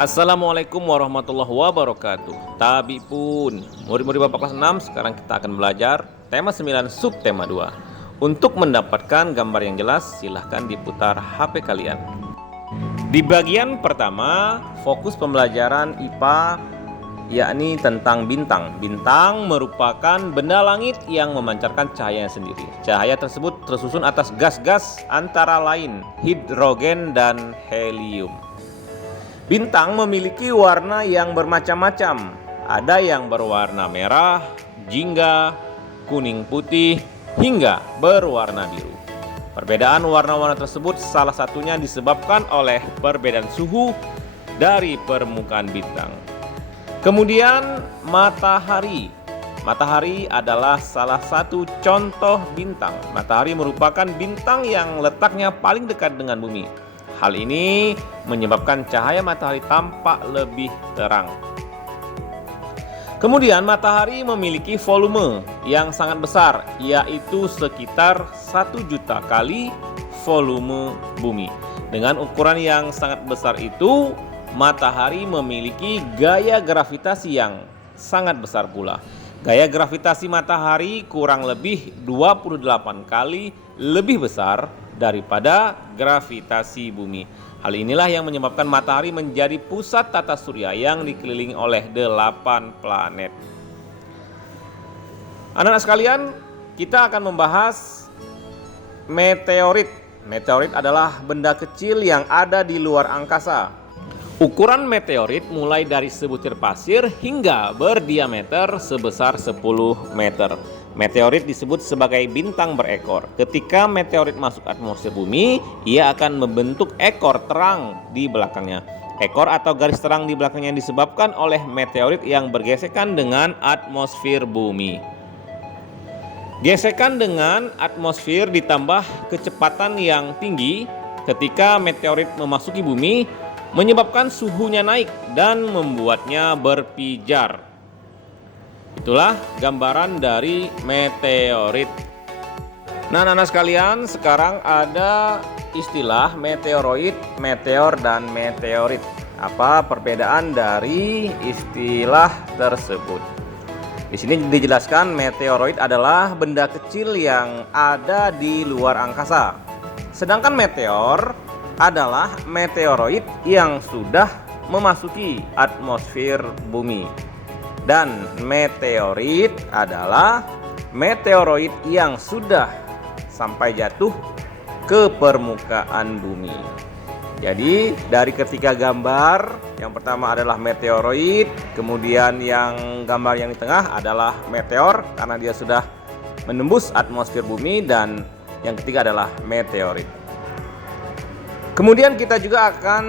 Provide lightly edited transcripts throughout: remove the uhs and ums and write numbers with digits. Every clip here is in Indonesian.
Assalamualaikum warahmatullahi wabarakatuh. Tabi pun, murid-murid Bapak kelas 6, sekarang kita akan belajar tema 9 subtema 2. Untuk mendapatkan gambar yang jelas, silahkan diputar HP kalian. Di bagian pertama, fokus pembelajaran IPA yakni tentang bintang. Bintang merupakan benda langit yang memancarkan cahayanya sendiri. Cahaya tersebut tersusun atas gas-gas antara lain hidrogen dan helium. Bintang memiliki warna yang bermacam-macam. Ada yang berwarna merah, jingga, kuning putih, hingga berwarna biru. Perbedaan warna-warna tersebut salah satunya disebabkan oleh perbedaan suhu dari permukaan bintang. Kemudian matahari. Matahari adalah salah satu contoh bintang. Matahari merupakan bintang yang letaknya paling dekat dengan bumi. Hal ini menyebabkan cahaya matahari tampak lebih terang. Kemudian matahari memiliki volume yang sangat besar, yaitu sekitar 1 juta kali volume bumi. Dengan ukuran yang sangat besar itu, matahari memiliki gaya gravitasi yang sangat besar pula. Gaya gravitasi matahari kurang lebih 28 kali lebih besar daripada gravitasi bumi. Hal inilah yang menyebabkan matahari menjadi pusat tata surya yang dikelilingi oleh 8 planet. Anak-anak sekalian, kita akan membahas meteorit. Meteorit adalah benda kecil yang ada di luar angkasa. Ukuran meteorit mulai dari sebutir pasir hingga berdiameter sebesar 10 meter. Meteorit disebut sebagai bintang berekor. Ketika meteorit masuk atmosfer bumi, ia akan membentuk ekor terang di belakangnya. Ekor atau garis terang di belakangnya disebabkan oleh meteorit yang bergesekan dengan atmosfer bumi. Gesekan dengan atmosfer ditambah kecepatan yang tinggi ketika meteorit memasuki bumi menyebabkan suhunya naik dan membuatnya berpijar. Itulah gambaran dari meteorit. Nah, anak-anak sekalian, sekarang ada istilah meteoroid, meteor, dan meteorit. Apa perbedaan dari istilah tersebut? Di sini dijelaskan meteoroid adalah benda kecil yang ada di luar angkasa. Sedangkan meteor adalah meteoroid yang sudah memasuki atmosfer bumi. Dan meteorit adalah meteoroid yang sudah sampai jatuh ke permukaan bumi. Jadi dari ketiga gambar, yang pertama adalah meteoroid, kemudian yang gambar yang di tengah adalah meteor karena dia sudah menembus atmosfer bumi, dan yang ketiga adalah meteorit. Kemudian kita juga akan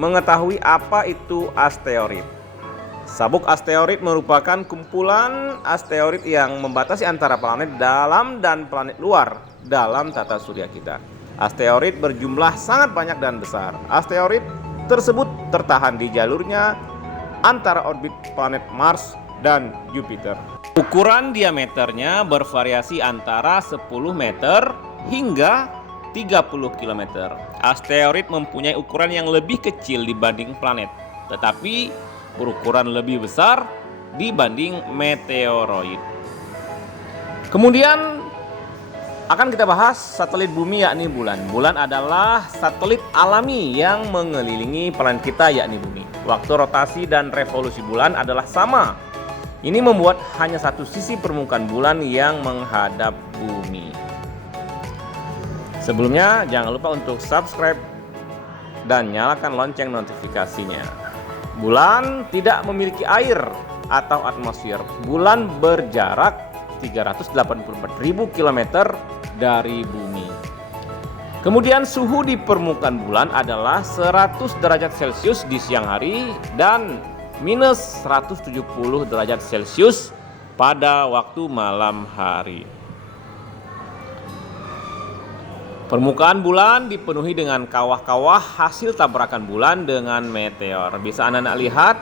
mengetahui apa itu asteroid. Sabuk asteroid merupakan kumpulan asteroid yang membatasi antara planet dalam dan planet luar dalam tata surya kita. Asteroid berjumlah sangat banyak dan besar. Asteroid tersebut tertahan di jalurnya antara orbit planet Mars dan Jupiter. Ukuran diameternya bervariasi antara 10 meter hingga 30 km. Asteroid mempunyai ukuran yang lebih kecil dibanding planet, tetapi berukuran lebih besar dibanding meteoroid. Kemudian akan kita bahas satelit bumi yakni bulan. Bulan adalah satelit alami yang mengelilingi planet kita yakni bumi. Waktu rotasi dan revolusi bulan adalah sama. Ini membuat hanya satu sisi permukaan bulan yang menghadap bumi. Sebelumnya jangan lupa untuk subscribe dan nyalakan lonceng notifikasinya. Bulan tidak memiliki air atau atmosfer. Bulan berjarak 384.000 km dari bumi. Kemudian suhu di permukaan bulan adalah 100 derajat Celcius di siang hari dan minus 170 derajat Celcius pada waktu malam hari. Permukaan bulan dipenuhi dengan kawah-kawah hasil tabrakan bulan dengan meteor. Bisa anak-anak lihat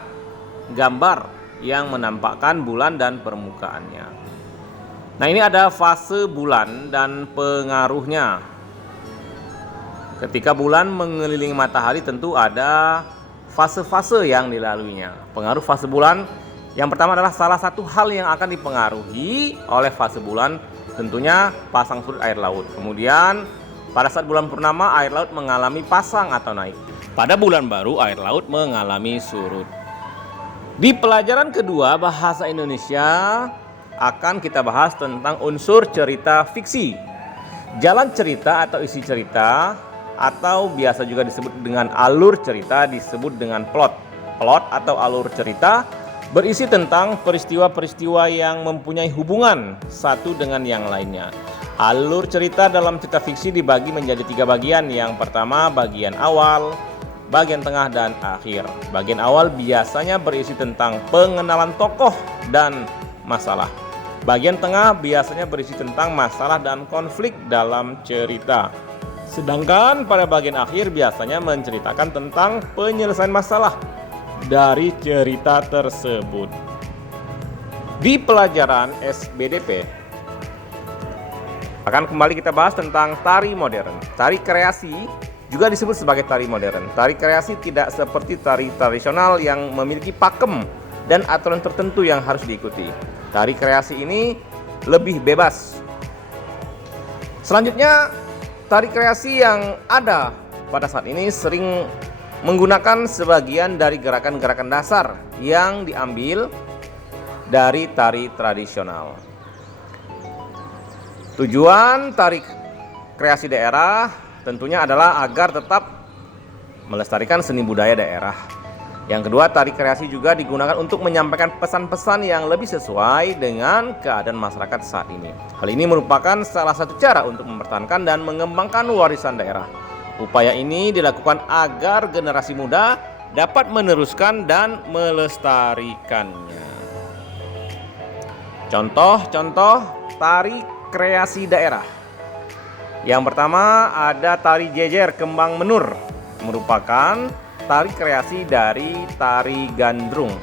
gambar yang menampakkan bulan dan permukaannya. Nah, ini ada fase bulan dan pengaruhnya. Ketika bulan mengelilingi matahari tentu ada fase-fase yang dilaluinya. Pengaruh fase bulan yang pertama adalah salah satu hal yang akan dipengaruhi oleh fase bulan tentunya pasang surut air laut. Kemudian pada saat bulan purnama air laut mengalami pasang atau naik. Pada bulan baru air laut mengalami surut. Di pelajaran kedua bahasa Indonesia akan kita bahas tentang unsur cerita fiksi. Jalan cerita atau isi cerita atau biasa juga disebut dengan alur cerita disebut dengan plot. Plot atau alur cerita berisi tentang peristiwa-peristiwa yang mempunyai hubungan satu dengan yang lainnya. Alur cerita dalam cerita fiksi dibagi menjadi 3 bagian. Yang pertama bagian awal, bagian tengah, dan akhir. Bagian awal biasanya berisi tentang pengenalan tokoh dan masalah. Bagian tengah biasanya berisi tentang masalah dan konflik dalam cerita. Sedangkan pada bagian akhir biasanya menceritakan tentang penyelesaian masalah dari cerita tersebut. Di pelajaran SBDP akan kembali kita bahas tentang tari modern. Tari kreasi juga disebut sebagai tari modern. Tari kreasi tidak seperti tari tradisional yang memiliki pakem dan aturan tertentu yang harus diikuti. Tari kreasi ini lebih bebas. Selanjutnya, tari kreasi yang ada pada saat ini sering menggunakan sebagian dari gerakan-gerakan dasar yang diambil dari tari tradisional. Tujuan tari kreasi daerah tentunya adalah agar tetap melestarikan seni budaya daerah. Yang kedua, tari kreasi juga digunakan untuk menyampaikan pesan-pesan yang lebih sesuai dengan keadaan masyarakat saat ini. Hal ini merupakan salah satu cara untuk mempertahankan dan mengembangkan warisan daerah. Upaya ini dilakukan agar generasi muda dapat meneruskan dan melestarikannya. Contoh-contoh tari kreasi daerah. Yang pertama ada tari jejer kembang menur, merupakan tari kreasi dari tari gandrung.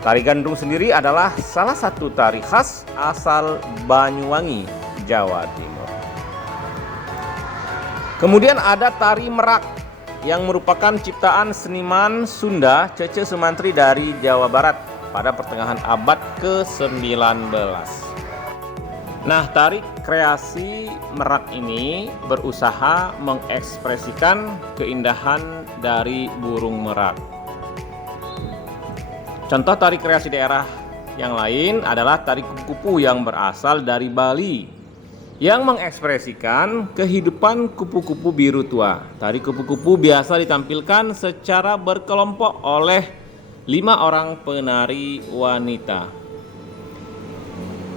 Tari gandrung sendiri adalah salah satu tari khas asal Banyuwangi, Jawa Timur. Kemudian ada tari merak yang merupakan ciptaan seniman Sunda Cece Sumantri dari Jawa Barat pada pertengahan abad ke-19. Nah, tari kreasi merak ini berusaha mengekspresikan keindahan dari burung merak. Contoh tari kreasi daerah yang lain adalah tari kupu-kupu yang berasal dari Bali, yang mengekspresikan kehidupan kupu-kupu biru tua. Tari kupu-kupu biasa ditampilkan secara berkelompok oleh 5 orang penari wanita.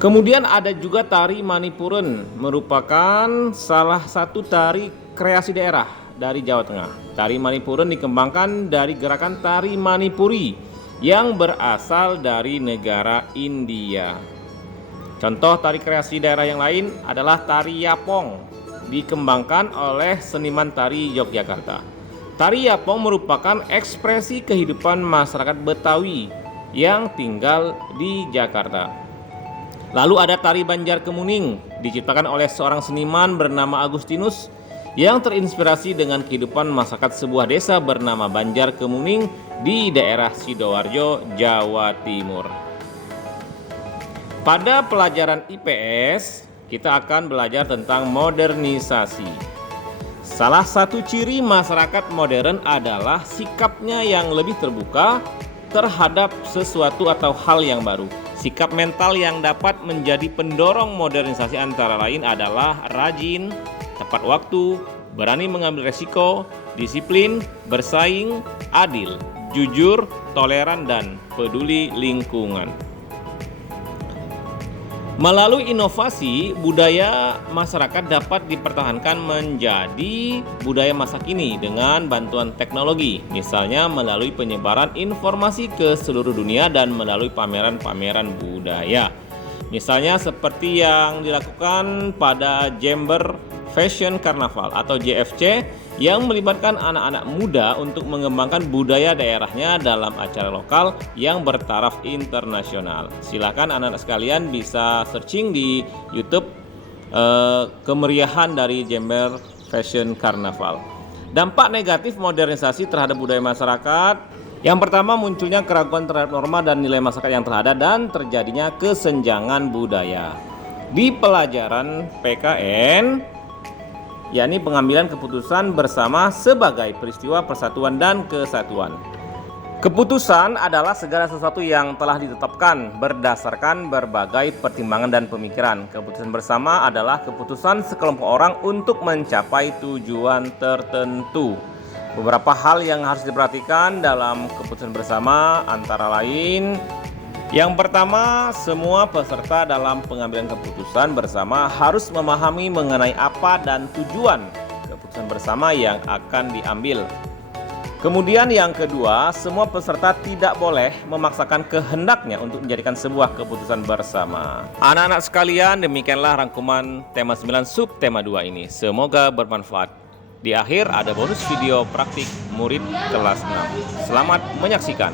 Kemudian ada juga tari Manipuren, merupakan salah satu tari kreasi daerah dari Jawa Tengah. Tari Manipuren dikembangkan dari gerakan tari Manipuri yang berasal dari negara India. Contoh tari kreasi daerah yang lain adalah tari Yapong, dikembangkan oleh seniman tari Yogyakarta. Tari Yapong merupakan ekspresi kehidupan masyarakat Betawi yang tinggal di Jakarta. Lalu ada tari Banjar Kemuning, diciptakan oleh seorang seniman bernama Agustinus yang terinspirasi dengan kehidupan masyarakat sebuah desa bernama Banjar Kemuning di daerah Sidoarjo, Jawa Timur. Pada pelajaran IPS, kita akan belajar tentang modernisasi. Salah satu ciri masyarakat modern adalah sikapnya yang lebih terbuka terhadap sesuatu atau hal yang baru. Sikap mental yang dapat menjadi pendorong modernisasi antara lain adalah rajin, tepat waktu, berani mengambil resiko, disiplin, bersaing, adil, jujur, toleran, dan peduli lingkungan. Melalui inovasi, budaya masyarakat dapat dipertahankan menjadi budaya masa kini dengan bantuan teknologi, misalnya melalui penyebaran informasi ke seluruh dunia dan melalui pameran-pameran budaya. Misalnya seperti yang dilakukan pada Jember Fashion Carnaval atau JFC yang melibatkan anak-anak muda untuk mengembangkan budaya daerahnya dalam acara lokal yang bertaraf internasional. Silakan anak-anak sekalian bisa searching di YouTube kemeriahan dari Jember Fashion Carnaval. Dampak negatif modernisasi terhadap budaya masyarakat. Yang pertama, munculnya keraguan terhadap norma dan nilai masyarakat yang telah ada dan terjadinya kesenjangan budaya. Di pelajaran PKN, yakni pengambilan keputusan bersama sebagai peristiwa persatuan dan kesatuan. Keputusan adalah segala sesuatu yang telah ditetapkan berdasarkan berbagai pertimbangan dan pemikiran. Keputusan bersama adalah keputusan sekelompok orang untuk mencapai tujuan tertentu. Beberapa hal yang harus diperhatikan dalam keputusan bersama antara lain: yang pertama, semua peserta dalam pengambilan keputusan bersama harus memahami mengenai apa dan tujuan keputusan bersama yang akan diambil. Kemudian yang kedua, semua peserta tidak boleh memaksakan kehendaknya untuk menjadikan sebuah keputusan bersama. Anak-anak sekalian, demikianlah rangkuman tema 9 subtema 2 ini. Semoga bermanfaat. Di akhir ada bonus video praktik murid kelas 6. Selamat menyaksikan.